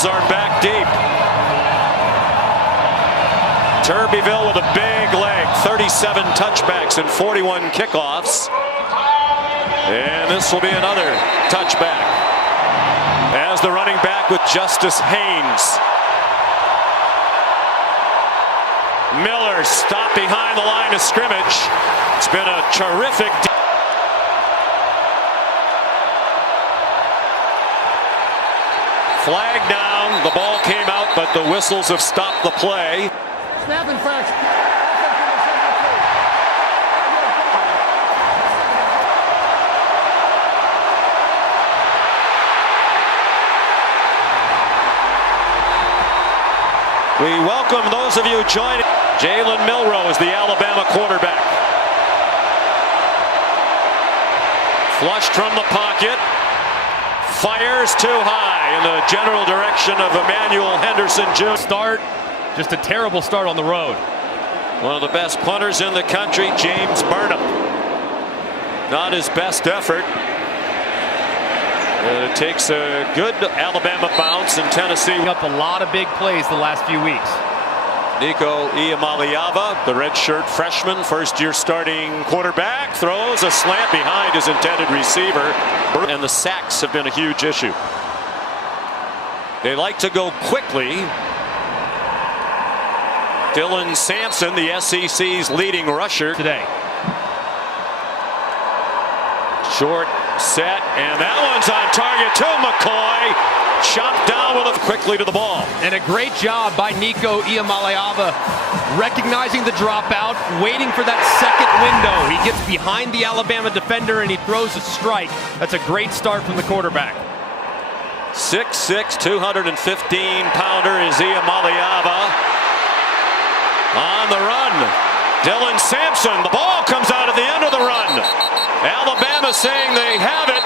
Rams are back deep. Turbeville with a big leg, 37 touchbacks and 41 kickoffs. And this will be another touchback as the running back with Justice Haynes. Miller stopped behind the line of scrimmage. It's been a terrific. Flag down, the ball came out, but the whistles have stopped the play. Snap infraction. We welcome those of you joining. Jalen Milroe is the Alabama quarterback. Flushed from the pocket. Fires too high in the general direction of Emmanuel Henderson Jr. Start, just a terrible start on the road. One of the best punters in the country, James Burnham. Not his best effort. It takes a good Alabama bounce in Tennessee. Up a lot of big plays the last few weeks. Nico Iamaleava, the redshirt freshman, first-year starting quarterback, throws a slant behind his intended receiver, and the sacks have been a huge issue. They like to go quickly. Dylan Sampson, the SEC's leading rusher today. Short set, and that one's on target to McCoy. Chopped down with it quickly to the ball. And a great job by Nico Iamaleava recognizing the dropout, waiting for that second window. He gets behind the Alabama defender and he throws a strike. That's a great start from the quarterback. 6'6", 215-pounder is Iamaleava. On the run, Dylan Sampson. The ball comes out at the end of the run. Alabama saying they have it,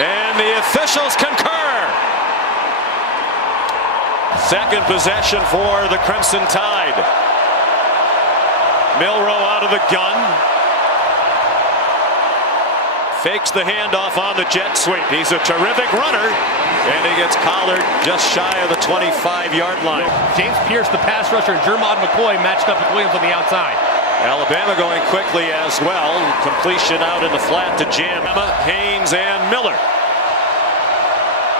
and the officials concur. Second possession for the Crimson Tide. Milroe out of the gun. Fakes the handoff on the jet sweep. He's a terrific runner, and he gets collared just shy of the 25-yard line. James Pierce, the pass rusher, and Jermod McCoy matched up with Williams on the outside. Alabama going quickly as well. Completion out in the flat to Jam. Haynes and Miller.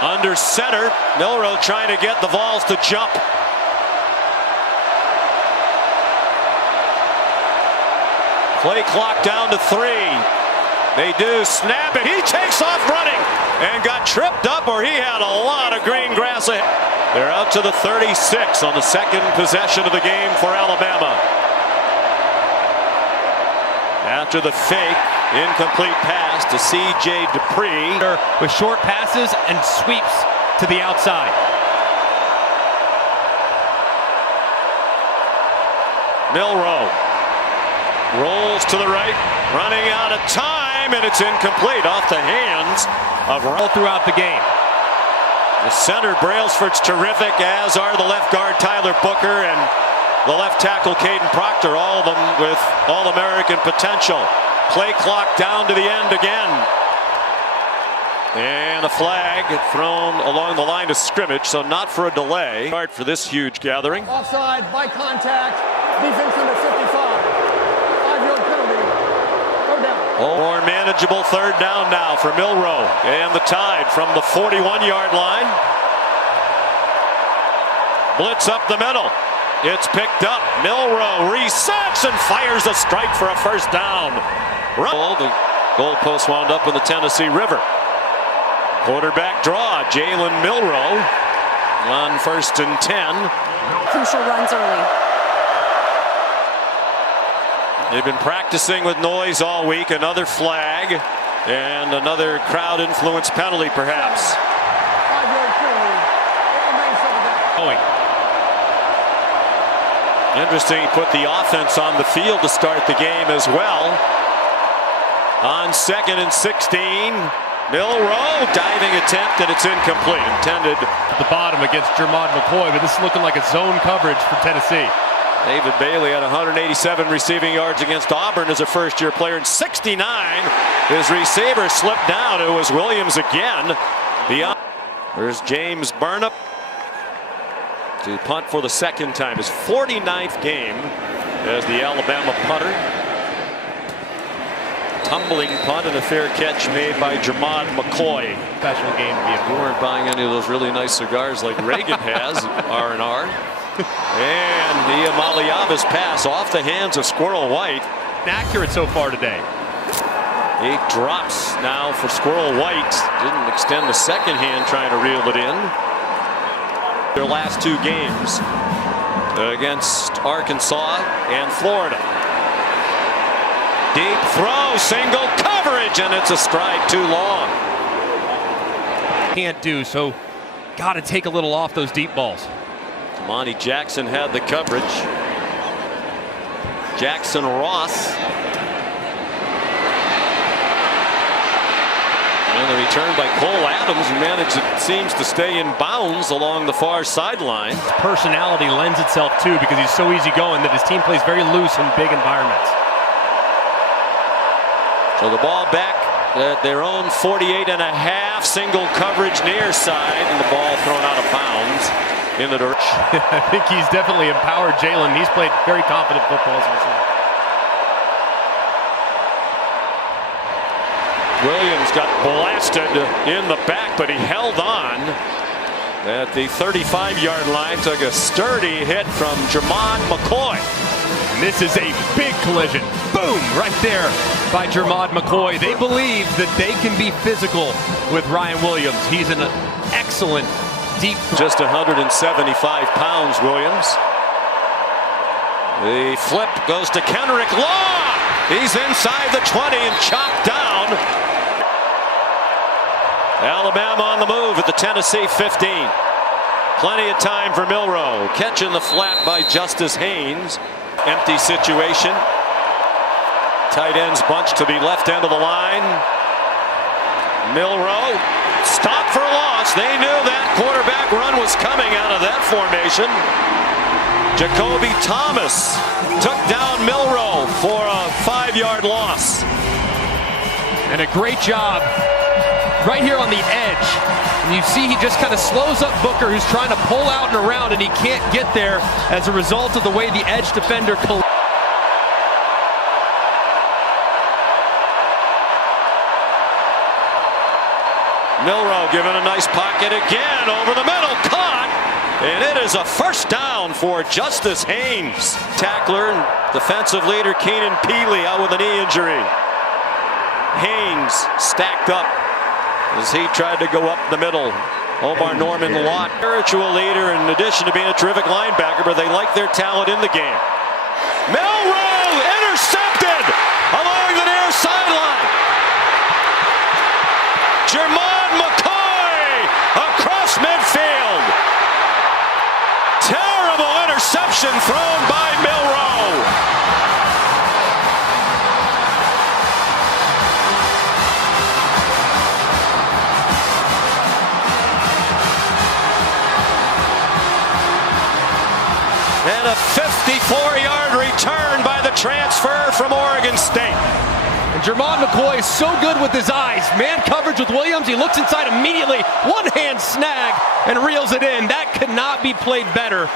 Under center, Milroe trying to get the Vols to jump. Play clock down to 3. They do snap it. He takes off running and got tripped up, or he had a lot of green grass ahead. They're out to the 36 on the second possession of the game for Alabama. After the fake, incomplete pass to C.J. Dupree. With short passes and sweeps to the outside. Milroe rolls to the right, running out of time, and it's incomplete off the hands of all throughout the game. The center, Brailsford's terrific, as are the left guard Tyler Booker and the left tackle Caden Proctor, all of them with All-American potential. Play clock down to the end again. And a flag thrown along the line of scrimmage, so not for a delay. Start for this huge gathering. Offside, by contact, defense under 55. 5-yard penalty. Third down. More manageable third down now for Milroe. And the Tide from the 41-yard line. Blitz up the middle. It's picked up. Milroe resets and fires a strike for a first down. The goalpost wound up in the Tennessee River. Quarterback draw, Jalen Milroe on 1st and 10. Crucial runs early. They've been practicing with noise all week. Another flag and another crowd influence penalty perhaps. 5-yard penalty. Going. Interesting, he put the offense on the field to start the game as well. On 2nd and 16, Milroe diving attempt, and it's incomplete. Intended at the bottom against Jermod McCoy, but this is looking like a zone coverage for Tennessee. David Bailey had 187 receiving yards against Auburn as a first-year player, and 69. His receiver slipped down. It was Williams again. There's James Burnham. to punt for the second time. His 49th game as the Alabama punter. Tumbling punt and a fair catch made by Jermod McCoy. Special game vehicle. You weren't buying any of those really nice cigars like Reagan has, R&R. And Iamaleava's pass off the hands of Squirrel White. Accurate so far today. He drops now for Squirrel White. Didn't extend the second hand trying to reel it in. Their last two games against Arkansas and Florida. Deep throw, single coverage, and it's a strike too long. Can't do, so got to take a little off those deep balls. Monty Jackson had the coverage. Jackson Ross. And the return by Cole Adams, who managed, it seems, to stay in bounds along the far sideline. His personality lends itself too, because he's so easygoing that his team plays very loose in big environments. So the ball back at their own 48.5, single coverage near side, and the ball thrown out of bounds in the direction. I think he's definitely empowered Jalen. He's played very confident football himself. Williams got blasted in the back, but he held on at the 35-yard line. Took a sturdy hit from Jermod McCoy. And this is a big collision. Boom! Right there by Jermod McCoy. They believe that they can be physical with Ryan Williams. He's an excellent deep. Just 175 pounds, Williams. The flip goes to Kendrick Law. He's inside the 20 and chopped down. Alabama on the move at the Tennessee 15. Plenty of time for Milroe. Catch in the flat by Justice Haynes. Empty situation. Tight ends bunch to the left end of the line. Milroe stopped for a loss. They knew that quarterback run was coming out of that formation. Jacoby Thomas took down Milroe for a 5-yard loss. And a great job right here on the edge. And you see he just kind of slows up Booker, who's trying to pull out and around, and he can't get there as a result of the way the edge defender collides. Milroe given a nice pocket again over the middle, caught, and it is a first down for Justice Haynes. Tackler and defensive leader Keenan Peely out with a knee injury. Haynes stacked up as he tried to go up the middle. Omar Norman Lott, spiritual leader in addition to being a terrific linebacker, but they like their talent in the game. Milroe intercepted along the near sideline. Jermod McCoy across midfield. Terrible interception thrown by Milroe. And a 54-yard return by the transfer from Oregon State. And Jermod McCoy is so good with his eyes. Man coverage with Williams. He looks inside immediately. One-hand snag and reels it in. That could not be played better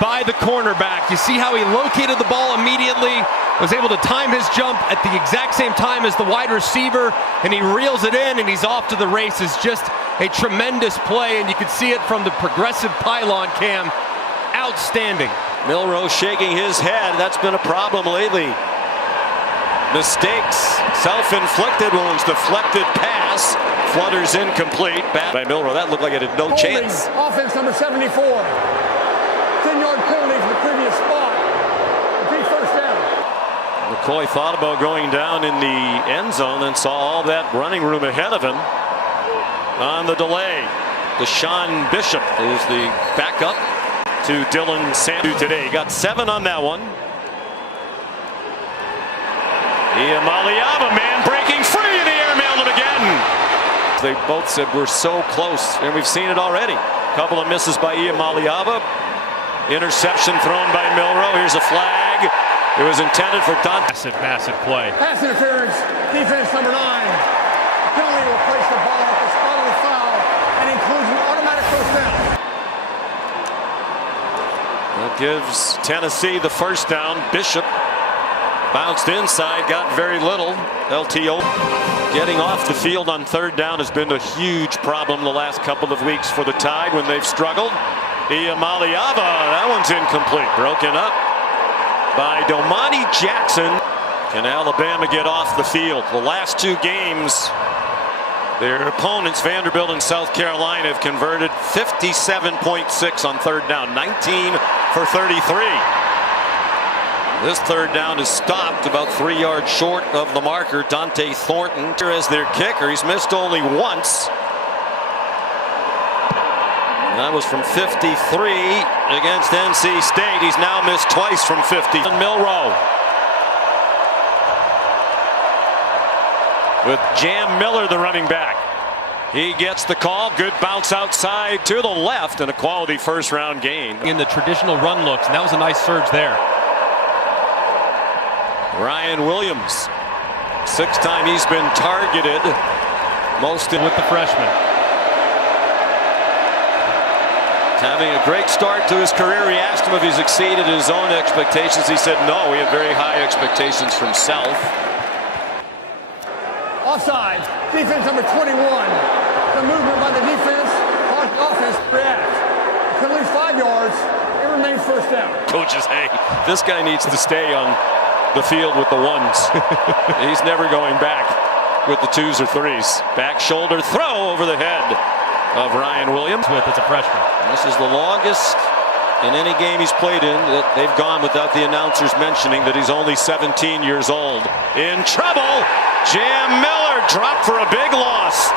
by the cornerback. You see how he located the ball immediately, was able to time his jump at the exact same time as the wide receiver, and he reels it in, and he's off to the races. Just a tremendous play, and you can see it from the progressive pylon cam. Outstanding. Milroe shaking his head. That's been a problem lately. Mistakes, self-inflicted wounds, deflected pass, flutters incomplete. Back by Milroe. That looked like it had no chance. Offense number 74. 10-yard penalty for the previous spot. Repeat first down. McCoy thought about going down in the end zone and saw all that running room ahead of him on the delay. Deshaun Bishop, who's the backup to Dylan Sandu today. Got 7 on that one. Iamaleava, man breaking free in the air, mailed him again. They both said we're so close, and we've seen it already. Couple of misses by Iamaleava. Interception thrown by Milroe. Here's a flag. It was intended for Dante. Massive play. Pass interference, defense number 9. Penalty will place the ball at the spot of the foul and includes an automatic first down. gives Tennessee the first down. Bishop bounced inside, got very little. LTO getting off the field on third down has been a huge problem the last couple of weeks for the Tide when they've struggled. Iamaleava, that one's incomplete. Broken up by Domani Jackson. Can Alabama get off the field? The last two games, their opponents, Vanderbilt and South Carolina, have converted 57.6 on third down, 19 for 33. This third down is stopped about 3 yards short of the marker. Dante Thornton as their kicker. He's missed only once. And that was from 53 against NC State. He's now missed twice from 50. Milroe with Jam Miller, the running back. He gets the call. Good bounce outside to the left and a quality first round gain. In the traditional run looks, and that was a nice surge there. Ryan Williams, sixth time he's been targeted, most with the freshman. Having a great start to his career. He asked him if he's exceeded his own expectations. He said no, he had very high expectations from himself. Offside. Defense number 21. The movement by the defense. Offense reacts. Could lose 5 yards. It remains first down. Coaches, hey, this guy needs to stay on the field with the ones. He's never going back with the twos or threes. Back shoulder throw over the head of Ryan Williams. It's a freshman. This is the longest in any game he's played in that they've gone without the announcers mentioning that he's only 17 years old. In trouble. Jam Miller dropped for a big loss.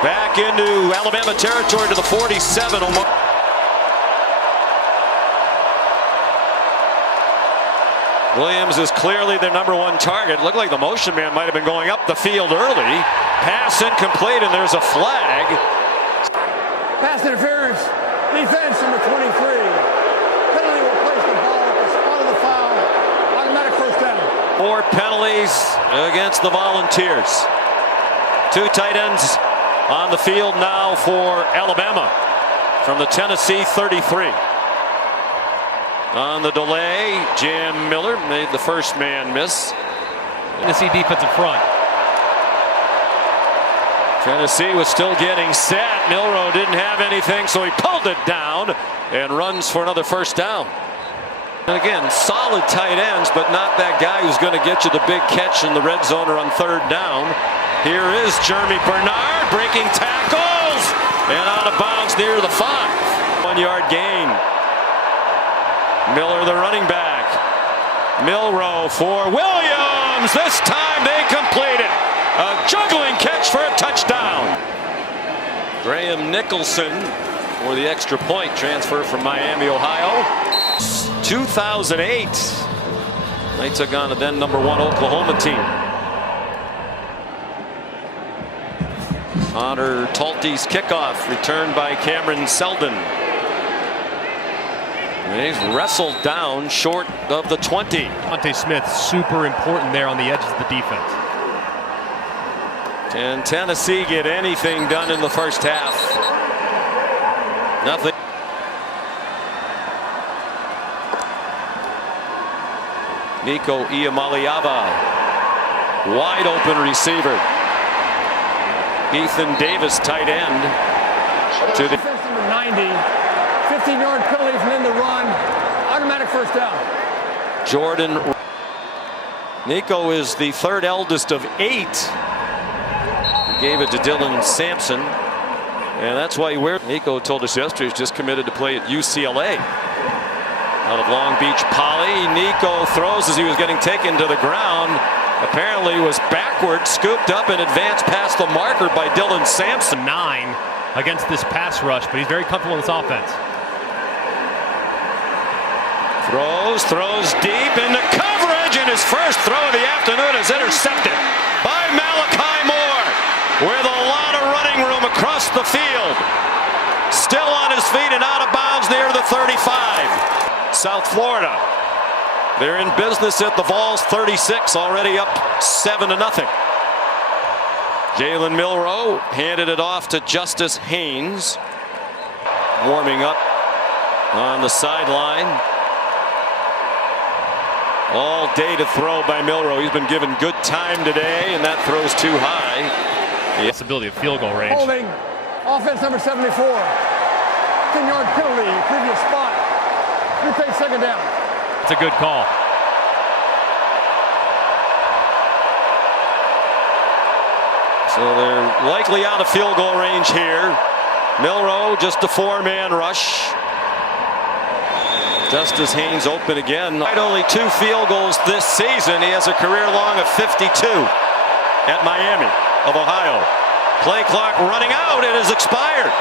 Back into Alabama territory to the 47. Williams is clearly their number one target. Looked like the motion man might have been going up the field early. Pass incomplete, and there's a flag. Pass interference. Defense number 23. Penalty will place the ball at the spot of the foul. Automatic first down. 4 penalties against the Volunteers. 2 tight ends on the field now for Alabama from the Tennessee 33. On the delay, Jam Miller made the first man miss. Tennessee defensive front. Tennessee was still getting set. Milroe didn't have anything, so he pulled it down and runs for another first down. And again, solid tight ends, but not that guy who's going to get you the big catch in the red zone or on third down. Here is Jeremy Bernard breaking tackles and out of bounds near the 5. 1 yard gain. Miller, the running back. Milroe for Williams. This time they complete it. A juggling catch for a touchdown. Graham Nicholson for the extra point transfer from Miami, Ohio. 2008. They took on the then number 1 Oklahoma team. Honor Talty's kickoff returned by Cameron Seldon. And he's wrestled down short of the 20. Monte Smith super important there on the edges of the defense. Can Tennessee get anything done in the first half? Nothing. Nico Iamaleava, wide open receiver. Ethan Davis, tight end. To the Defense number 90. 15-yard penalty from in the run. Automatic first down. Jordan. Nico is the third eldest of 8. He gave it to Dylan Sampson. And that's why he wears. Nico told us yesterday he's just committed to play at UCLA. Out of Long Beach Poly. Nico throws as he was getting taken to the ground. Apparently was backward, scooped up and advanced past the marker by Dylan Sampson. 9 against this pass rush, but he's very comfortable in this offense. Throws deep into coverage, and his first throw of the afternoon is intercepted by Malachi Moore with a lot of running room across the field. Still on his feet and out of bounds near the 35. South Florida. They're in business at the Vols 36, already up 7-0. Jalen Milroe handed it off to Justice Haynes. Warming up on the sideline. All day to throw by Milroe. He's been given good time today, and that throw's too high. Possibility of field goal range. Holding. Offense number 74. 10-yard penalty. Previous spot. You take second down. It's a good call. So they're likely out of field goal range here. Milroe, just a four-man rush. Justice Haynes open again. Only 2 field goals this season. He has a career long of 52 at Miami of Ohio. Play clock running out. It has expired.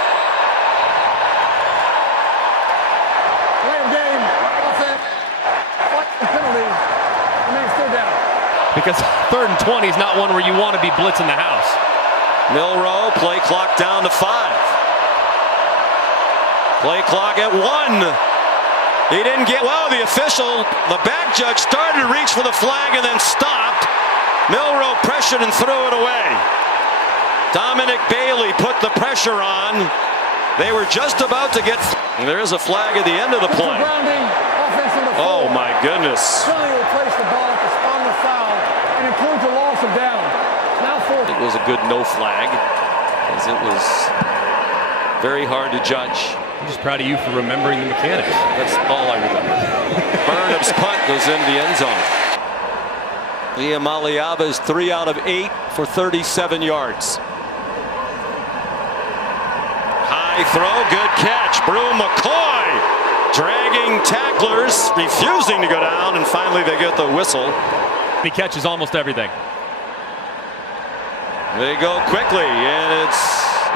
Play of game. Offense. Penalty. Remains still down. Because 3rd and 20 is not one where you want to be blitzing the house. Milroe, play clock down to 5. Play clock at 1. He didn't get, well, the official, the back judge started to reach for the flag and then stopped. Milroe pressured and threw it away. Dominic Bailey put the pressure on. They were just about to get, there is a flag at the end of the play. Oh my goodness. Penalty will place the ball at the spot of the foul and includes a loss of down. Now 4. It was a good no flag, as it was very hard to judge. I'm just proud of you for remembering the mechanics. That's all I remember. Burnham's punt goes into the end zone. Iamaleava is 3 out of 8 for 37 yards. High throw, good catch. Brew McCoy dragging tacklers, refusing to go down, and finally they get the whistle. He catches almost everything. They go quickly, and it's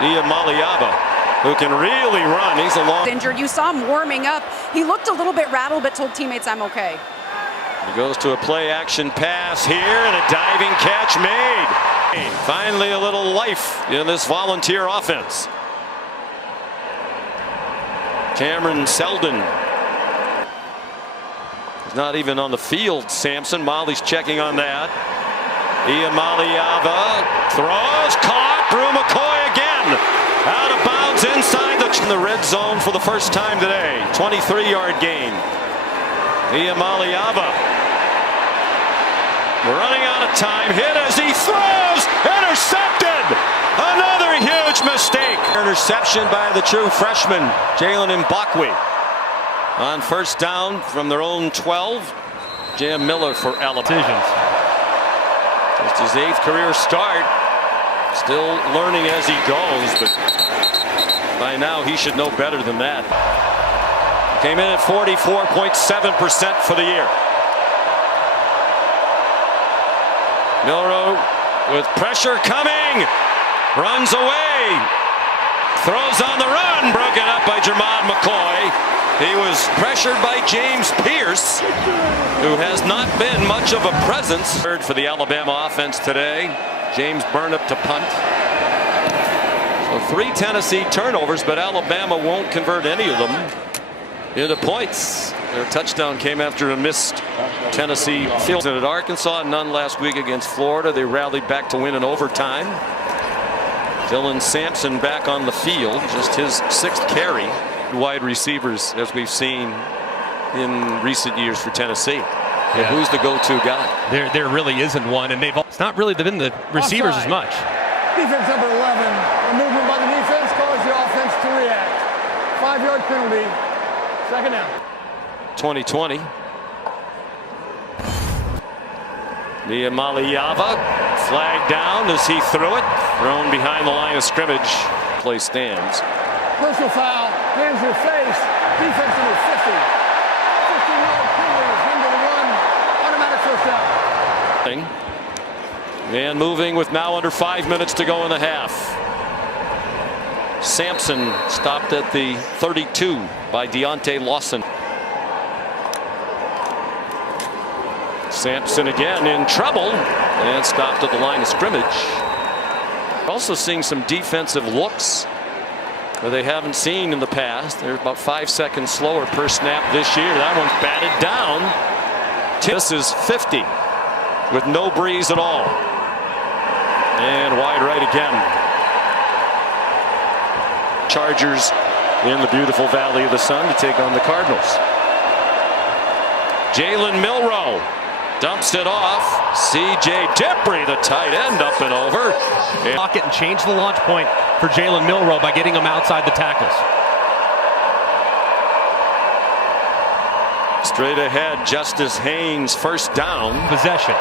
Iamaleava who can really run. He's a long. Injured. You saw him warming up. He looked a little bit rattled, but told teammates, "I'm okay." He goes to a play action pass here, and a diving catch made. Finally, a little life in this Volunteer offense. Cameron Seldon. He's not even on the field. Sampson. Molly's checking on that. Iamaleava throws, caught. Brew McCoy again. Out of bounds inside the red zone for the first time today. 23-yard gain. Iamaleava running out of time. Hit as he throws. Intercepted. Another huge mistake. Interception by the true freshman, Jalen Mbakwe. On first down from their own 12. Jam Miller for Alabama. Just his 8th career start. Still learning as he goes, but by now he should know better than that. Came in at 44.7% for the year. Milroe with pressure coming. Runs away. Throws on the run. Broken up by Jermod McCoy. He was pressured by James Pierce, who has not been much of a presence. Third for the Alabama offense today. James Burnham to punt. So 3 Tennessee turnovers, but Alabama won't convert any of them into points. Their touchdown came after a missed Tennessee field at Arkansas, none last week against Florida. They rallied back to win in overtime. Dylan Sampson back on the field, just his 6th carry. Wide receivers, as we've seen in recent years for Tennessee. Yeah. Who's the go-to guy? There really isn't one, and it's not really been the receivers as much. Defense number 11. A movement by the defense caused the offense to react. 5-yard penalty. Second down. 2020. Iamaleava flagged down as he threw it. Thrown behind the line of scrimmage. Play stands. Personal foul. Hands in the face. Defense number 50. 15-yard penalty. Into the run. Automatic first down. And moving with now under 5 minutes to go in the half. Sampson stopped at the 32 by Deontay Lawson. Sampson again in trouble and stopped at the line of scrimmage. Also seeing some defensive looks that they haven't seen in the past. They're about 5 seconds slower per snap this year. That one's batted down. This is 50 with no breeze at all. And wide right again. Chargers in the beautiful Valley of the Sun to take on the Cardinals. Jalen Milroe Dumps it off. C.J. Depry, the tight end, up and over. Pocket and change the launch point for Jalen Milroe by getting him outside the tackles. Straight ahead, Justice Haynes, first down. Possession.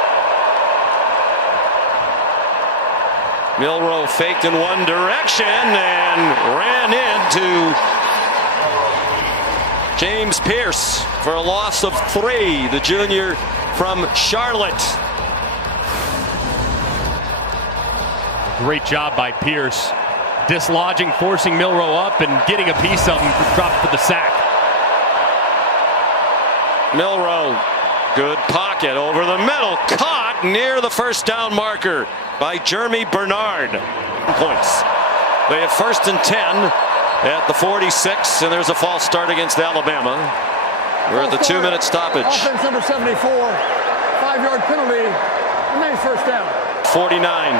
Milroe faked in one direction and ran into James Pierce for a loss of 3, the junior from Charlotte. Great job by Pierce, dislodging, forcing Milroe up, and getting a piece of him dropped for the sack. Milroe, good pocket over the middle, caught near the first down marker by Jeremy Bernard. Points. They have 1st and 10 at the 46, and there's a false start against Alabama. We're at the 2-minute stoppage. Offense number 74, 5-yard penalty, remains first down. 49.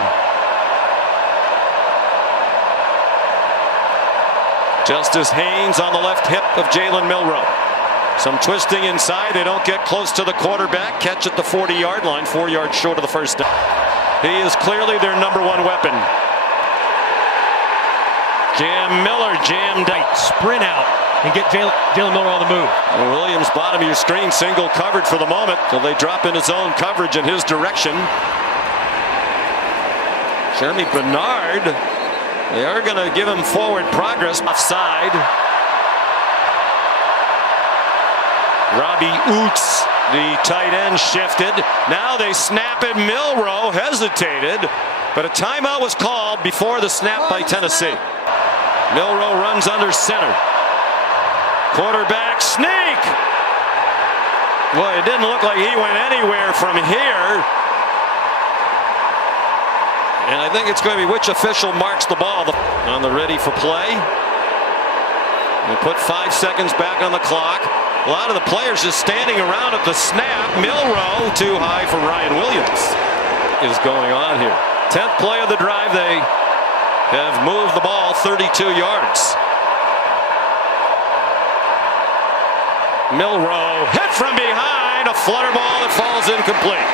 Justice Haynes on the left hip of Jalen Milroe. Some twisting inside. They don't get close to the quarterback. Catch at the 40-yard line, 4 yards short of the first down. He is clearly their number 1 weapon. Jam Miller jammed out. Sprint out and get Jalen Milroe on the move. Williams, bottom of your screen, single covered for the moment till they drop into zone coverage in his direction. Jeremy Bernard, they are going to give him forward progress. Offside. Robbie Oots, the tight end, shifted. Now they snap it. Milroe hesitated, but a timeout was called before the snap by Tennessee. Milroe runs under center. Quarterback sneak. Boy, it didn't look like he went anywhere from here. And I think it's going to be which official marks the ball on the ready for play. We put 5 seconds back on the clock. A lot of the players just standing around at the snap. Milroe too high for Ryan Williams is going on here. 10th play of the drive. They have moved the ball 32 yards. Milroe hit from behind, a flutter ball that falls incomplete.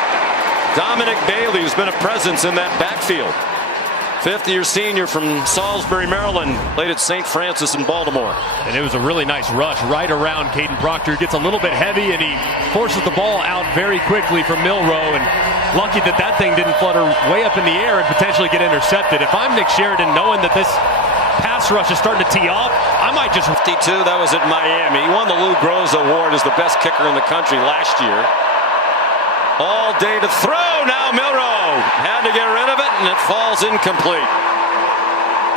Dominic Bailey, who's been a presence in that backfield. 5th-year senior from Salisbury, Maryland, played at St. Francis in Baltimore. And it was a really nice rush right around Caden Proctor. Gets a little bit heavy and he forces the ball out very quickly from Milroe. And lucky that that thing didn't flutter way up in the air and potentially get intercepted. If I'm Nick Sheridan, knowing that this pass rush is starting to tee off, I might just... 52, that was at Miami. He won the Lou Groza Award as the best kicker in the country last year. All day to throw. Now Milroe had to get rid of it, and it falls incomplete.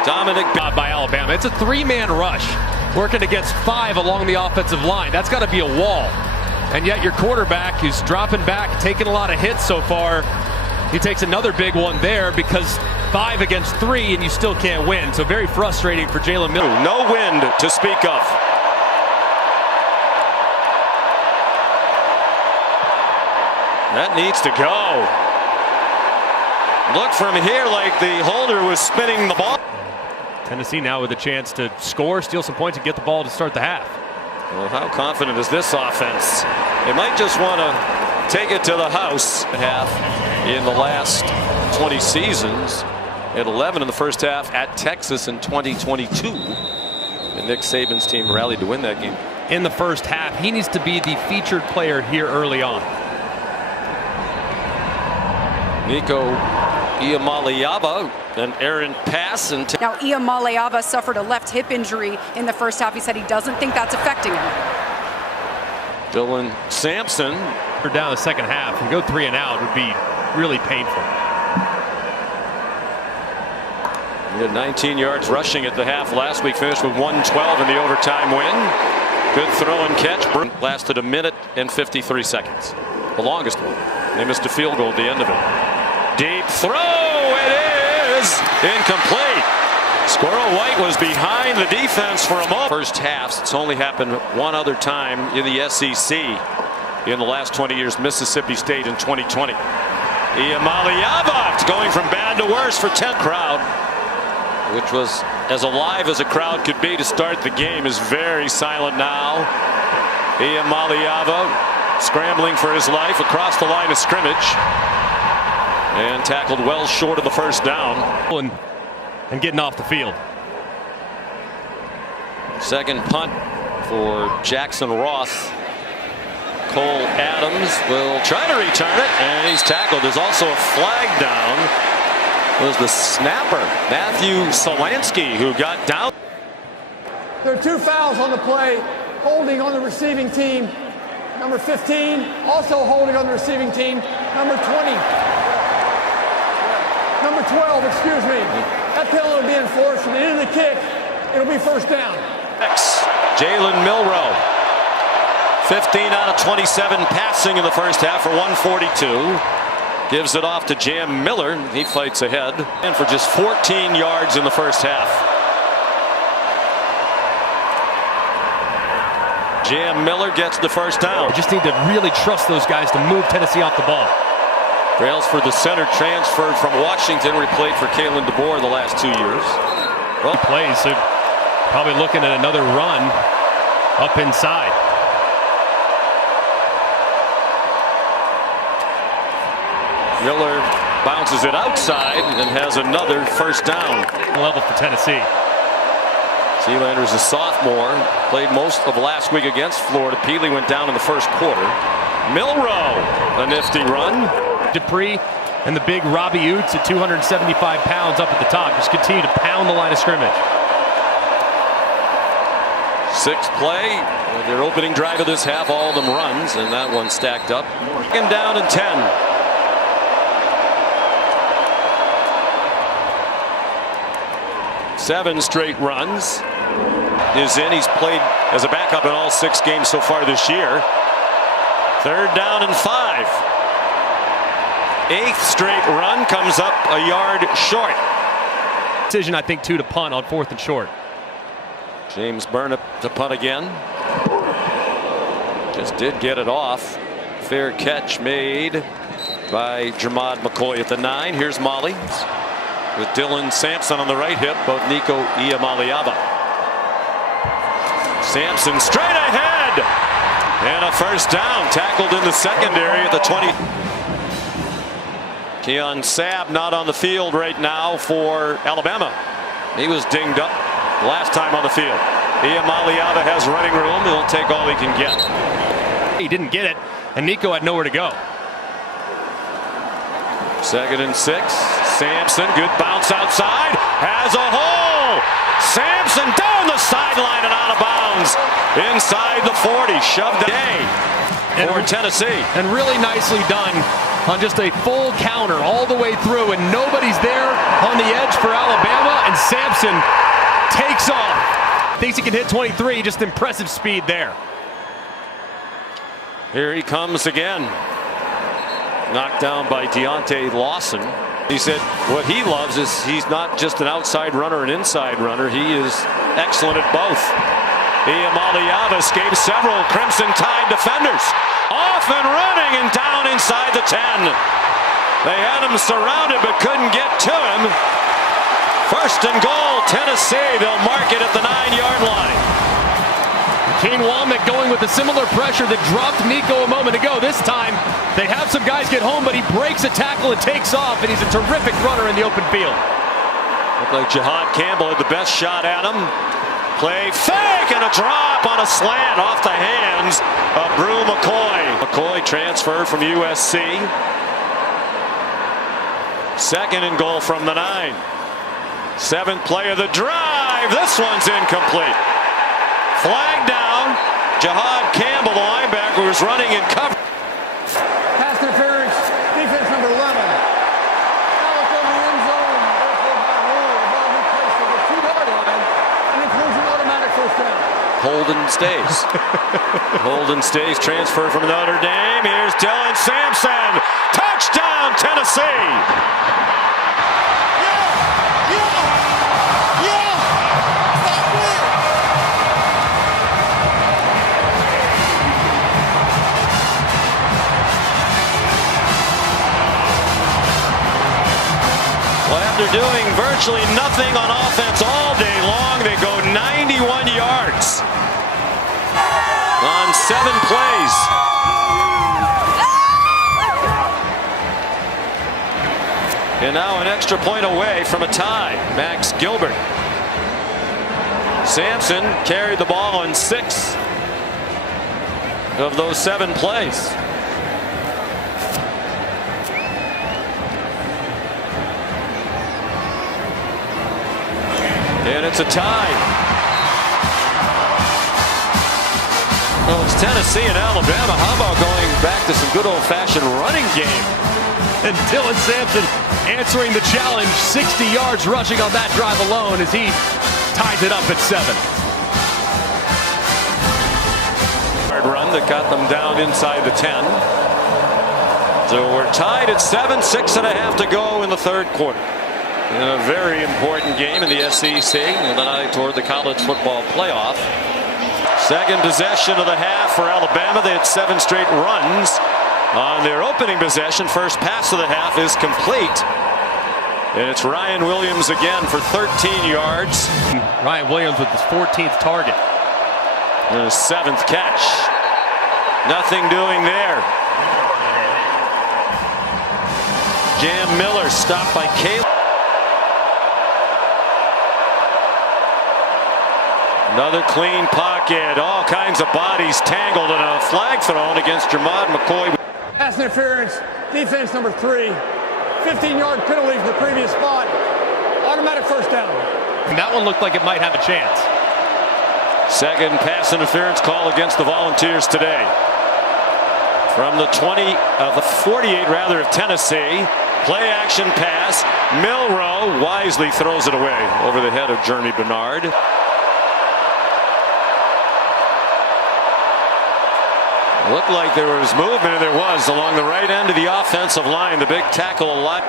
Dominic by Alabama. It's a 3-man rush working against 5 along the offensive line. That's got to be a wall. And yet your quarterback, who's dropping back, taking a lot of hits so far, he takes another big one there because 5 against 3 and you still can't win. So very frustrating for Jalen Milroe. No wind to speak of. That needs to go. Look from here like the holder was spinning the ball. Tennessee now with a chance to score, steal some points, and get the ball to start the half. Well, how confident is this offense? They might just want to take it to the house. Half in the last 20 seasons. At 11 in the first half at Texas in 2022. And Nick Saban's team rallied to win that game. In the first half, he needs to be the featured player here early on. Nico Iamaleava, an errant pass. And now Iamaleava suffered a left hip injury in the first half. He said he doesn't think that's affecting him. Dylan Sampson. Down the second half, to go 3 and out would be really painful. He had 19 yards rushing at the half last week. Finished with 112 in the overtime win. Good throw and catch. Lasted 1 minute and 53 seconds. The longest one. They missed a field goal at the end of it. Deep throw. It is incomplete. Squirrel White was behind the defense for a moment. First halves. It's only happened one other time in the SEC in the last 20 years. Mississippi State in 2020. Iamaleava going from bad to worse for 10. Crowd, which was as alive as a crowd could be to start the game, is very silent now. Iamaleava scrambling for his life across the line of scrimmage and tackled well short of the first down. And getting off the field. Second punt for Jackson Roth. Cole Adams will try to return it, and he's tackled. There's also a flag down. It was the snapper, Matthew Solansky, who got down. There are 2 fouls on the play. Holding on the receiving team. Number 15, also holding on the receiving team. Number 20. Number 12, excuse me. That penalty will be enforced from the end of the kick. It'll be first down. Next, Jalen Milroe. 15 out of 27 passing in the first half for 142. Gives it off to Jam Miller. He fights ahead. And for just 14 yards in the first half. Jam Miller gets the first down. They just need to really trust those guys to move Tennessee off the ball. Brailsford, the center, transferred from Washington, where he played for Kalen DeBoer the last 2 years. Well, plays, so probably looking at another run up inside. Miller bounces it outside and has another first down. Level for Tennessee. Sealander's a sophomore, played most of last week against Florida. Peely went down in the first quarter. Milroe, a nifty run. Dupree and the big Robbie Utes at 275 pounds up at the top. Just continue to pound the line of scrimmage. 6th play, their opening drive of this half, all of them runs, and that one stacked up. Second down and 10. Seven straight runs. Is in. He's played as a backup in all 6 games so far this year. 3rd down and 5. 8th straight run comes up a yard short. Decision, I think, too, to punt on 4th and short. James Burnip to punt again. Just did get it off. Fair catch made by Jermod McCoy at the 9. Here's Molly with Dylan Sampson on the right hip, both Nico Iamaleava. Sampson straight ahead, and a first down, tackled in the secondary at the 20. Keon Sabb not on the field right now for Alabama. He was dinged up last time on the field. Iamaleava has running room. He'll take all he can get. He didn't get it, and Nico had nowhere to go. 2nd and 6. Sampson, good bounce outside, has a hole. Sampson down the sideline and out of bounds inside the 40. Shoved away for Tennessee. And really nicely done on just a full counter all the way through, and nobody's there on the edge for Alabama, and Sampson takes off. Thinks he can hit 23, just impressive speed there. Here he comes again. Knocked down by Deontay Lawson. He said what he loves is he's not just an outside runner, an inside runner. He is excellent at both. Iamaleava escapes several Crimson Tide defenders. Off and running and down inside the 10. They had him surrounded but couldn't get to him. 1st and goal, Tennessee. They'll mark it at the 9-yard line. Kane Womack going with a similar pressure that dropped Nico a moment ago. This time, they have some guys get home, but he breaks a tackle and takes off, and he's a terrific runner in the open field. Looked like Jahad Campbell had the best shot at him. Play fake and a drop on a slant off the hands of Brew McCoy. McCoy transferred from USC. 2nd and goal from the 9. 7th play of the drive. This one's incomplete. Flag down. Jahad Campbell, the linebacker, was running in cover. Pass interference, defense number 11. Foul over the end zone, therefore by rule, the ball be placed at the 2-yard line and includes an automatic first down. Holden stays. Holden stays, transfer from Notre Dame. Here's Dylan Sampson. Touchdown, Tennessee. After doing virtually nothing on offense all day long, they go 91 yards on 7 plays. And now an extra point away from a tie. Max Gilbert. Sampson carried the ball on 6 of those 7 plays. And it's a tie. Well, it's Tennessee and Alabama. How about going back to some good old-fashioned running game? And Dylan Sampson answering the challenge, 60 yards rushing on that drive alone as he ties it up at 7. Hard run that got them down inside the 10. So we're tied at 7, 6.5 to go in the third quarter. In a very important game in the SEC with an eye toward the college football playoff. Second possession of the half for Alabama. They had 7 straight runs on their opening possession. First pass of the half is complete. And it's Ryan Williams again for 13 yards. Ryan Williams with his 14th target. And his 7th catch. Nothing doing there. Jam Miller stopped by Caleb. Another clean pocket. All kinds of bodies tangled in a flag thrown against Jermod McCoy. Pass interference, defense number 3. 15-yard penalty from the previous spot. Automatic first down. And that one looked like it might have a chance. Second pass interference call against the Volunteers today. From the 48 rather of Tennessee. Play action pass. Milroe wisely throws it away over the head of Jeremy Bernard. Looked like there was movement, and there was along the right end of the offensive line. The big tackle a lot.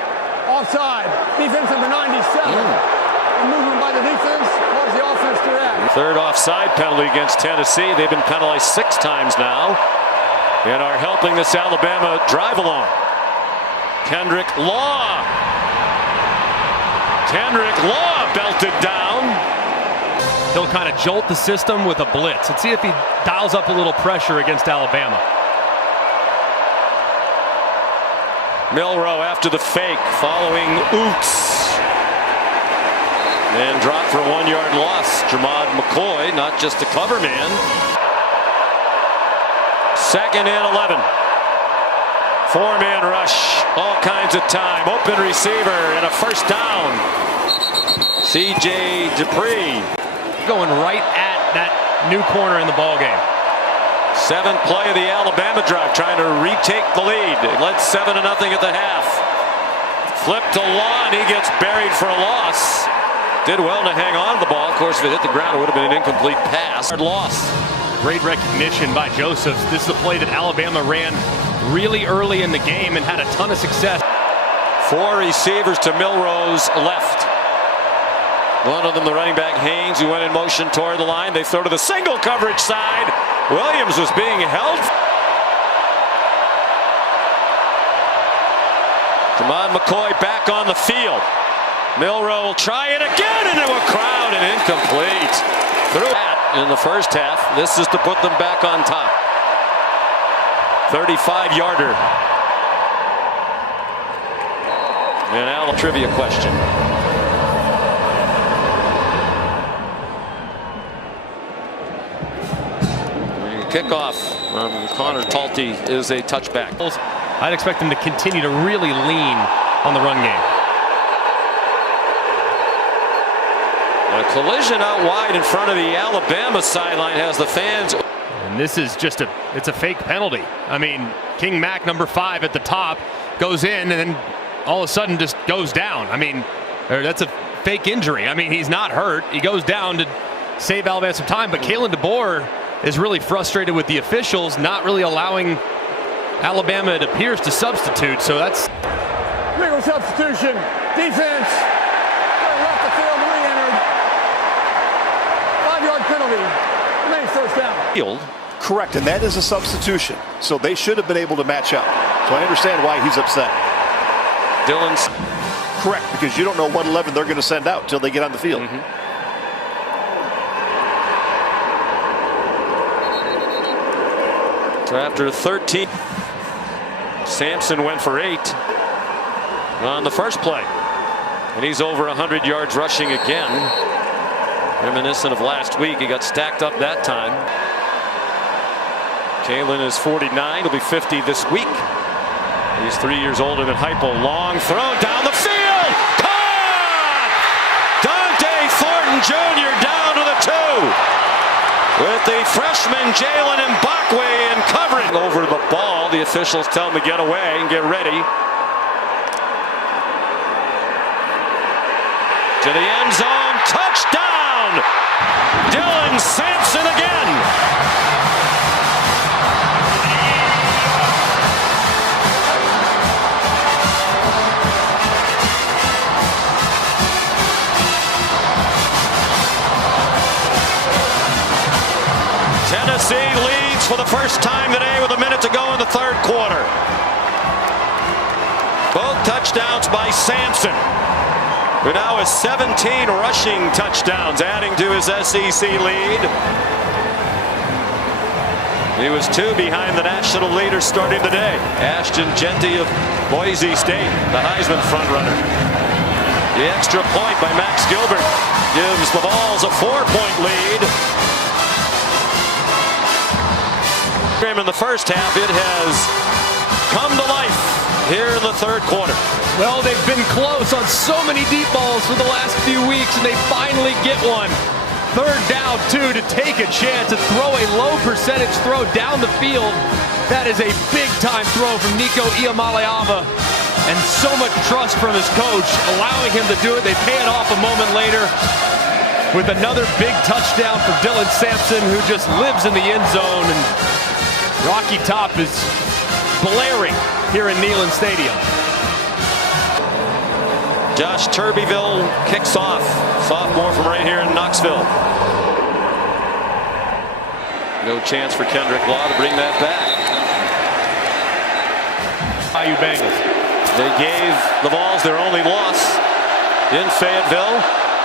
Offside. Defense number 97. A movement by the defense caused the offense to react. Third offside penalty against Tennessee. They've been penalized 6 times now and are helping this Alabama drive along. Kendrick Law. Kendrick Law belted down. He'll kind of jolt the system with a blitz. Let's see if he dials up a little pressure against Alabama. Milroe after the fake, following Oots. And dropped for a 1-yard loss. Jermod McCoy, not just a cover man. Second and 11. 4-man rush. All kinds of time. Open receiver and a first down. C.J. Dupree. Going right at that new corner in the ball game. 7th play of the Alabama drive, trying to retake the lead. It led 7-0 at the half. Flip to Law, and he gets buried for a loss. Did well to hang on to the ball. Of course, if it hit the ground, it would have been an incomplete pass. Loss. Great recognition by Josephs. This is a play that Alabama ran really early in the game and had a ton of success. 4 receivers to Milroe's left. One of them, the running back Haynes, who went in motion toward the line. They throw to the single coverage side. Williams was being held. Jermod McCoy back on the field. Milroe will try it again into a crowd and incomplete. Through that in the first half. This is to put them back on top. 35-yarder. And now a trivia question. Kickoff from Connor Talty is a touchback. I'd expect them to continue to really lean on the run game. A collision out wide in front of the Alabama sideline has the fans. And this is just it's a fake penalty. I mean, King Mac, number 5 at the top, goes in and then all of a sudden just goes down. I mean, that's a fake injury. I mean, he's not hurt. He goes down to save Alabama some time, but Kalen DeBoer is really frustrated with the officials not really allowing Alabama, it appears, to substitute. So that's legal substitution. Defense left the field, re-entered. 5-yard penalty. Remains first down. Field. Correct, and that is a substitution. So they should have been able to match up. So I understand why he's upset. Dylan's correct, because you don't know what 11 they're going to send out till they get on the field. So after 13, Sampson went for 8. on the first play. And he's over 100 yards rushing again. Reminiscent of last week. He got stacked up that time. Kalen is 49. He'll be 50 this week. He's 3 years older than Heupel. Long throw down the field. Caught! Dante Thornton Jr. down to the 2. With the freshman Jalen Mbakwe in coverage. Over the ball. The officials tell him to get away and get ready. To the end zone. Touchdown! Dylan Sampson again. Tennessee leads for the first time today with a minute to go in the third quarter. Both touchdowns by Sampson, who now has 17 rushing touchdowns, adding to his SEC lead. He was 2 behind the national leader starting the day. Ashton Genty of Boise State, the Heisman frontrunner. The extra point by Max Gilbert gives the Vols a 4-point lead. In the first half, it has come to life here in the third quarter. Well, they've been close on so many deep balls for the last few weeks, and they finally get one. Third down, 2 to take a chance to throw a low percentage throw down the field. That is a big-time throw from Nico Iamaleava, and so much trust from his coach, allowing him to do it. They pay it off a moment later with another big touchdown for Dylan Sampson, who just lives in the end zone. And Rocky Top is blaring here in Neyland Stadium. Josh Turbeville kicks off. Sophomore from right here in Knoxville. No chance for Kendrick Law to bring that back. IU Bengals. They gave the Vols their only loss in Fayetteville.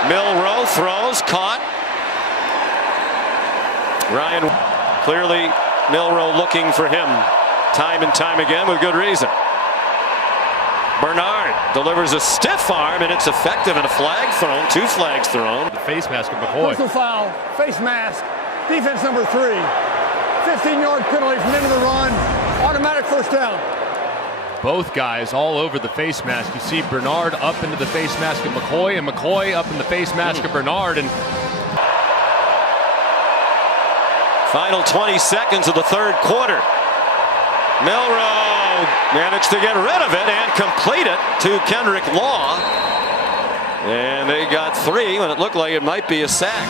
Milroe throws, caught. Ryan, clearly Milroe looking for him time and time again with good reason. Bernard delivers a stiff arm, and it's effective, and a flag thrown, 2 flags thrown. The face mask of McCoy. Personal foul, face mask, defense number 3. 15-yard penalty from the end of the run, automatic first down. Both guys all over the face mask. You see Bernard up into the face mask of McCoy, and McCoy up in the face mask of Bernard. And final 20 seconds of the third quarter. Milroe managed to get rid of it and complete it to Kendrick Law. And they got 3 when it looked like it might be a sack.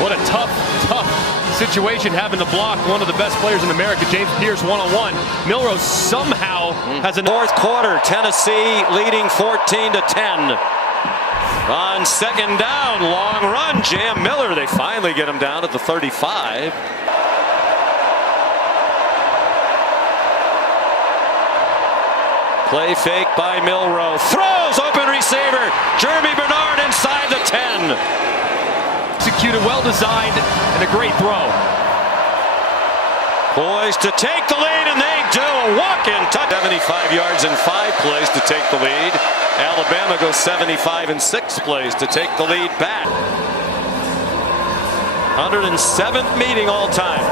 what a tough situation having to block one of the best players in America, James Pierce, one-on-one. Milroe somehow has a fourth quarter. Tennessee leading 14-10. On second down, long run, Jam Miller. They finally get him down at the 35. Play fake by Milroe. Throws, open receiver. Jeremy Bernard inside the 10. Executed, well designed, and a great throw. Poised to take the lead, and they do a walk-in touch. 75 yards in 5 plays to take the lead. Alabama goes 75 in 6 plays to take the lead back. 107th meeting all time.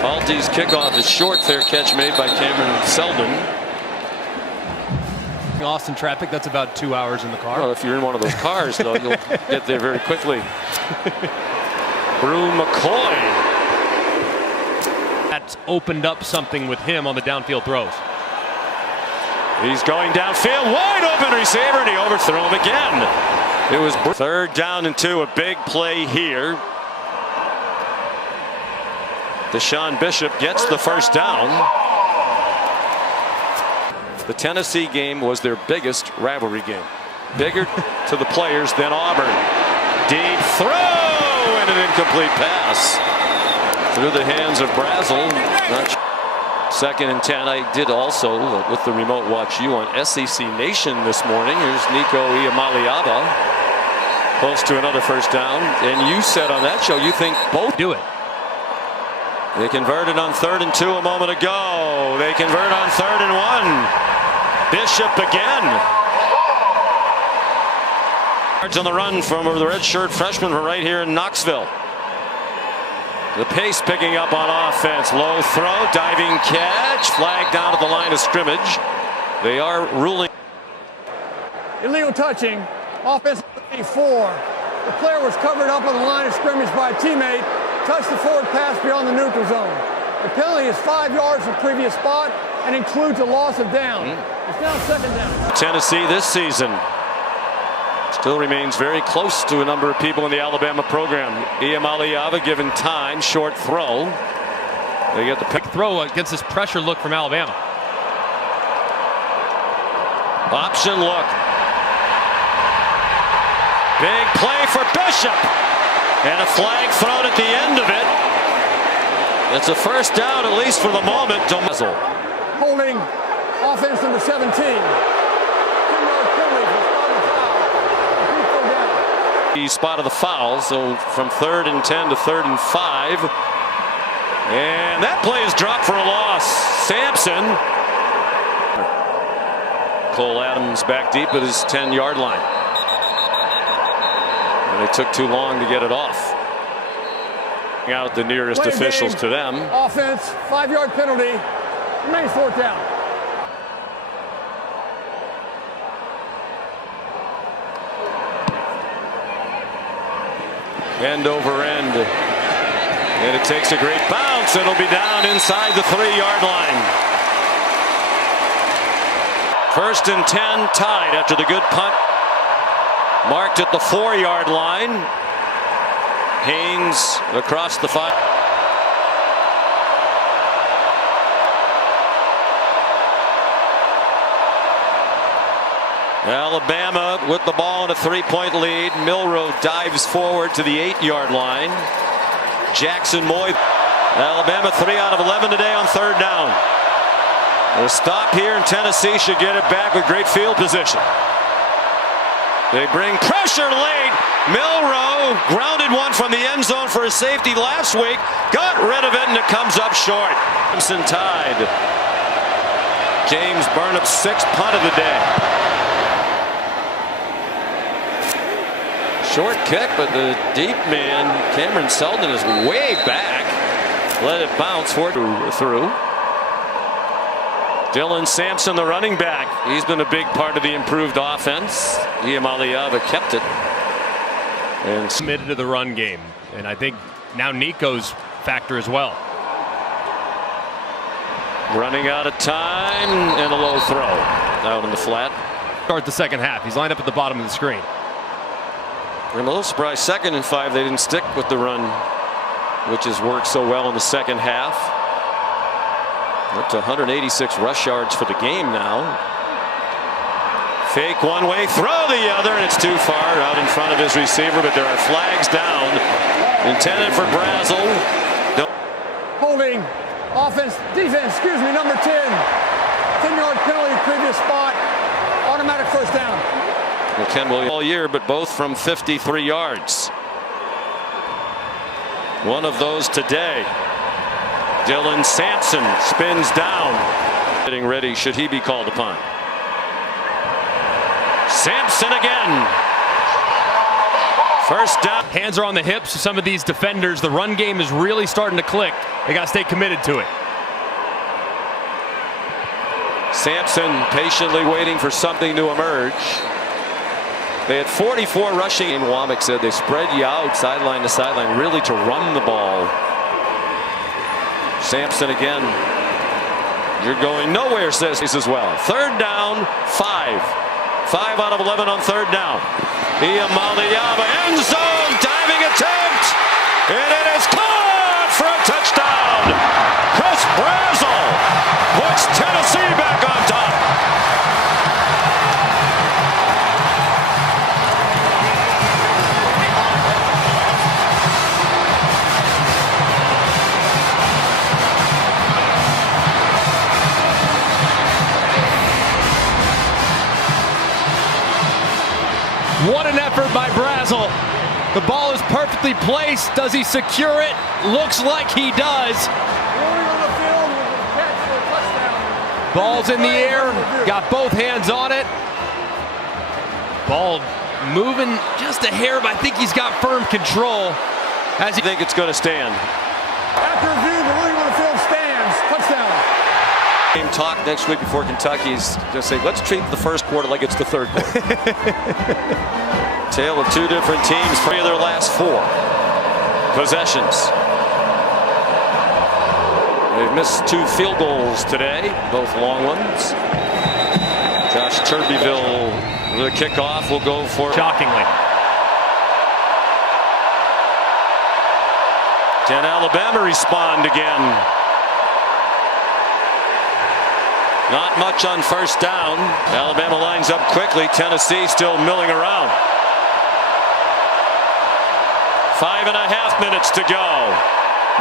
Talty's kickoff is short. Fair catch made by Cameron Seldon. Austin traffic, that's about 2 hours in the car. Well, if you're in one of those cars, though, you'll get there very quickly. Brew McCoy. That's opened up something with him on the downfield throws. He's going downfield, wide open receiver, and he overthrew him again. It was third down and 2, a big play here. Deshaun Bishop gets the first down. The Tennessee game was their biggest rivalry game. Bigger to the players than Auburn. Deep throw and an incomplete pass through the hands of Brazel. Second and 10. I did also, with the remote watch you on SEC Nation this morning. Here's Nico Iamaleava. Close to another first down. And you said on that show you think both do it. They converted on 3rd and 2 a moment ago. They convert on 3rd and 1. Bishop again. On the run from the redshirt freshman from right here in Knoxville. The pace picking up on offense. Low throw, diving catch, flag down at the line of scrimmage. They are ruling. Illegal touching. Offense 4. The player was covered up on the line of scrimmage by a teammate. Touched the forward pass beyond the neutral zone. The penalty is 5 yards from previous spot and includes a loss of down. It's now 2nd down. Tennessee this season still remains very close to a number of people in the Alabama program. Iamaleava given time, short throw. They get the pick. Throw against this pressure look from Alabama. Option look. Big play for Bishop. And a flag thrown at the end of it. It's a 1st down, at least for the moment. Holding offense number 17. 10-yard penalty for foul. He spotted the foul, so from 3rd and 10 to 3rd and 5. And that play is dropped for a loss. Sampson. Cole Adams back deep at his 10-yard line. And they took too long to get it off. Out the nearest officials to them. Offense, 5-yard penalty. Remains 4th down. End over end. And it takes a great bounce. It'll be down inside the 3-yard line. 1st and 10 tied after the good punt. Marked at the 4-yard line. Haynes across the 5. Alabama with the ball in a 3-point lead. Milroe dives forward to the 8-yard line. Jackson Moy. Alabama 3 out of 11 today on 3rd down. A stop here in Tennessee should get it back with great field position. They bring pressure late. Milroe grounded one from the end zone for a safety last week. Got rid of it and it comes up short. Simpson tied. James Burnup's 6th punt of the day. Short kick, but the deep man, Cameron Seldon, is way back. Let it bounce through. Dylan Sampson, the running back. He's been a big part of the improved offense. Iamaleava kept it. And Committed to the run game. And I think now Nico's factor as well. Running out of time and a low throw out in the flat. Start the 2nd half. He's lined up at the bottom of the screen. I'm a little surprised 2nd and 5 they didn't stick with the run, which has worked so well in the 2nd half. Up to 186 rush yards for the game now. Fake one way, throw the other, and it's too far out in front of his receiver, but there are flags down. Intended for Brazel. Holding defense, number 10. 10-yard penalty, previous spot. Automatic 1st down. Well, Ken Williams all year, but both from 53 yards. One of those today. Dylan Sampson spins down. Getting ready should he be called upon. Sampson again. 1st down. Hands are on the hips of some of these defenders. The run game is really starting to click. They got to stay committed to it. Sampson patiently waiting for something to emerge. They had 44 rushing. And Womack said they spread you out sideline to sideline really to run the ball. Sampson again. You're going nowhere, says he as well. 3rd down, 5. 5 out of 11 on 3rd down. Iamaleava, end zone, diving attempt. And it is caught for a touchdown. Chris Brazel puts Tennessee back on top. What an effort by Brazel. The ball is perfectly placed. Does he secure it? Looks like he does. Rolling on the field with a catch for a touchdown. Ball's in the air. Got both hands on it. Ball moving just a hair, but I think he's got firm control. As you think it's going to stand. After review, the ruling on the field stands. Touchdown. Game talk next week before Kentucky's just say, let's treat the first quarter like it's the third quarter. Tale of two different teams, 3 of their last 4 possessions. They've missed 2 field goals today, both long ones. Josh Turbyville, the kickoff, will go for Shockingly. Can Alabama respond again? Not much on first down. Alabama lines up quickly. Tennessee still milling around. 5.5 minutes to go.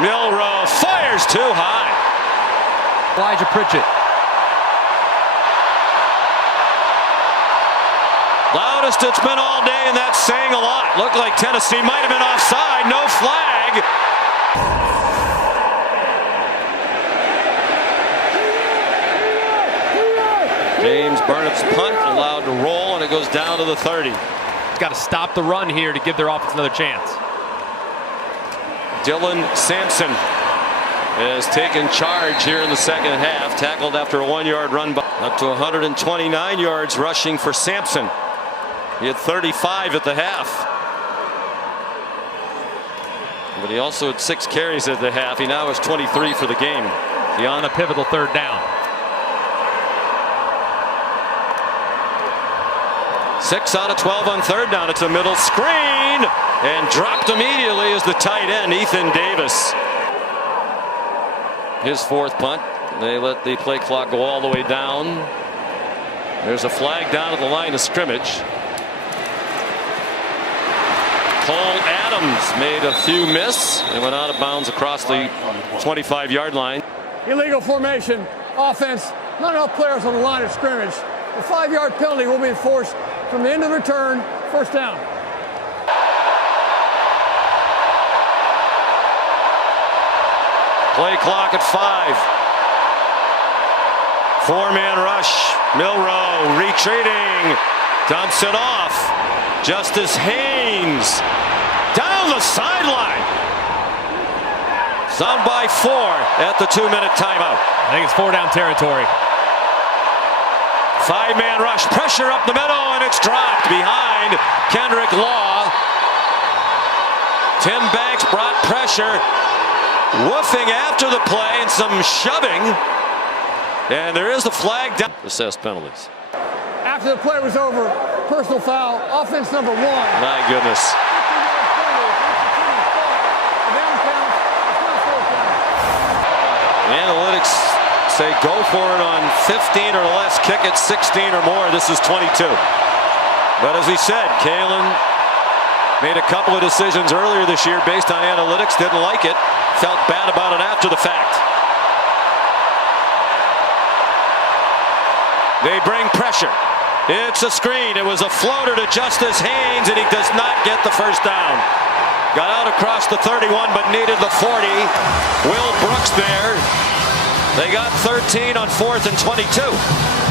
Milroe fires too high. Elijah Pritchett. Loudest it's been all day, and that's saying a lot. Looked like Tennessee might have been offside. No flag. James Burnip's punt allowed to roll, and it goes down to the 30. Got to stop the run here to give their offense another chance. Dylan Sampson has taken charge here in the second half. Tackled after a 1-yard run, up to 129 yards rushing for Sampson. He had 35 at the half. But he also had 6 carries at the half. He now has 23 for the game. Beyond a pivotal third down. 6 out of 12 on third down. It's a middle screen, and dropped immediately is the tight end, Ethan Davis. His 4th punt. They let the play clock go all the way down. There's a flag down at the line of scrimmage. Cole Adams made a few miss and went out of bounds across the 25-yard line. Illegal formation. Offense. Not enough players on the line of scrimmage. The 5-yard penalty will be enforced from the end of the return. First down. Play clock at 5. 4-man rush. Milroe retreating. Dumps it off. Justice Haynes down the sideline. Down by 4 at the 2-minute timeout. I think it's 4-down territory. 5-man rush, pressure up the middle, and it's dropped behind Kendrick Law. Tim Banks brought pressure, woofing after the play and some shoving. And there is a flag down. Assessed penalties. After the play was over, personal foul, offense number 1. My goodness. Analytics say go for it on 15 or less, kick it 16 or more. This is 22. But as we said, Kalen made a couple of decisions earlier this year based on analytics, didn't like it, felt bad about it after the fact. They bring pressure. It's a screen. It was a floater to Justice Haynes, and he does not get the first down. Got out across the 31, but needed the 40. Will Brooks there. They got 13 on 4th and 22.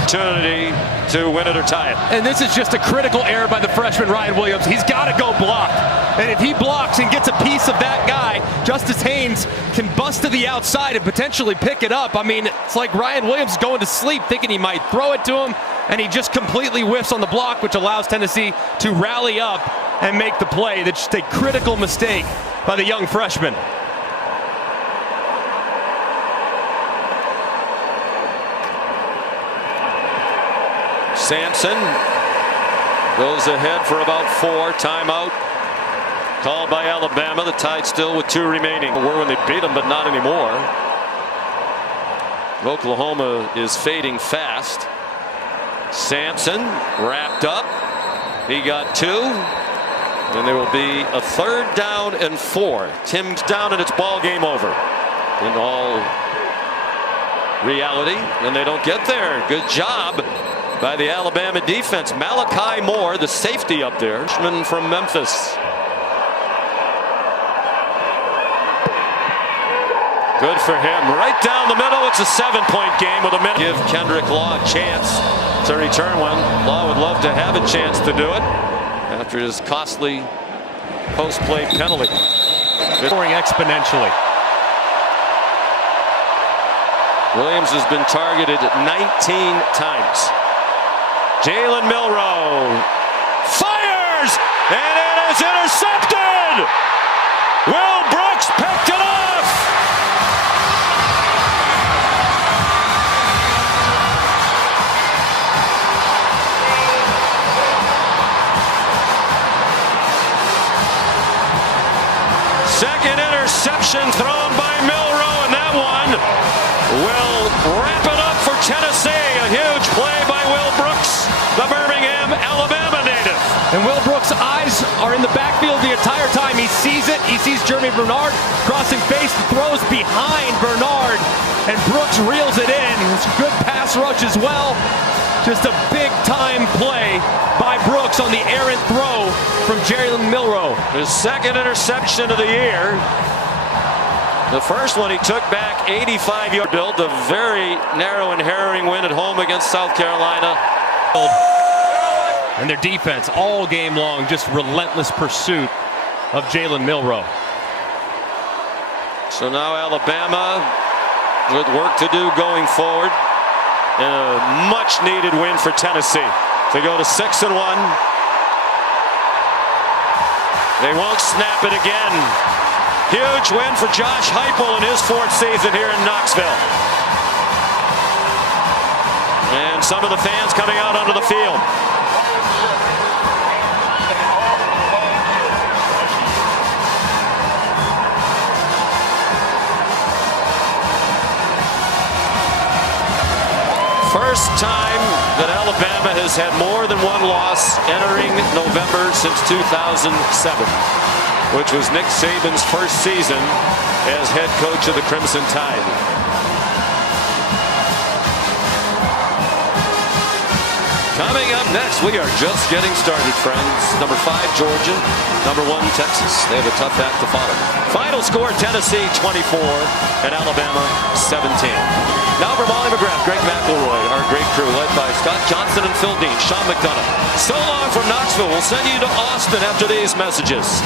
Opportunity to win it or tie it. And this is just a critical error by the freshman Ryan Williams. He's got to go block. And if he blocks and gets a piece of that guy, Justice Haynes can bust to the outside and potentially pick it up. I mean, it's like Ryan Williams is going to sleep thinking he might throw it to him, and he just completely whiffs on the block, which allows Tennessee to rally up and make the play. That's just a critical mistake by the young freshman. Sampson goes ahead for about 4. Timeout called by Alabama. The Tide still with 2 remaining. Were when they beat them, but not anymore. Oklahoma is fading fast. Sampson wrapped up. He got 2. And there will be a 3rd down and 4. Tim's down and it's ball game over. In all reality, and they don't get there. Good job by the Alabama defense. Malachi Moore, the safety up there, freshman from Memphis. Good for him. Right down the middle. It's a 7-point game with a minute. Give Kendrick Law a chance to return one. Law would love to have a chance to do it after his costly post-play penalty. Scoring exponentially. Williams has been targeted 19 times. Jalen Milroe fires, and it is intercepted. Will Brooks picked it off. Second interception thrown by Milroe, and that one will wrap it up for Tennessee. A huge play by Will Brooks, the Birmingham, Alabama native. And Will Brooks' eyes are in the backfield the entire time. He sees it. He sees Jeremy Bernard crossing face, throws behind Bernard, and Brooks reels it in. It's a good pass rush as well. Just a big-time play by Brooks on the errant throw from Jalen Milroe. His second interception of the year. The first one he took back 85 yards. Built a very narrow and harrowing win at home against South Carolina. And their defense all game long, just relentless pursuit of Jalen Milroe. So now Alabama with work to do going forward. And a much needed win for Tennessee to go to 6-1. They won't snap it again. Huge win for Josh Heupel in his 4th season here in Knoxville. And some of the fans coming out onto the field. First time that Alabama has had more than one loss entering November since 2007, which was Nick Saban's first season as head coach of the Crimson Tide. Coming up next, we are just getting started, friends. Number 5, Georgia. Number 1, Texas. They have a tough act to follow. Final score, Tennessee 24 and Alabama 17. Now for Molly McGrath, Greg McElroy, our great crew led by Scott Johnson and Phil Dean, Sean McDonough. So long from Knoxville. We'll send you to Austin after these messages.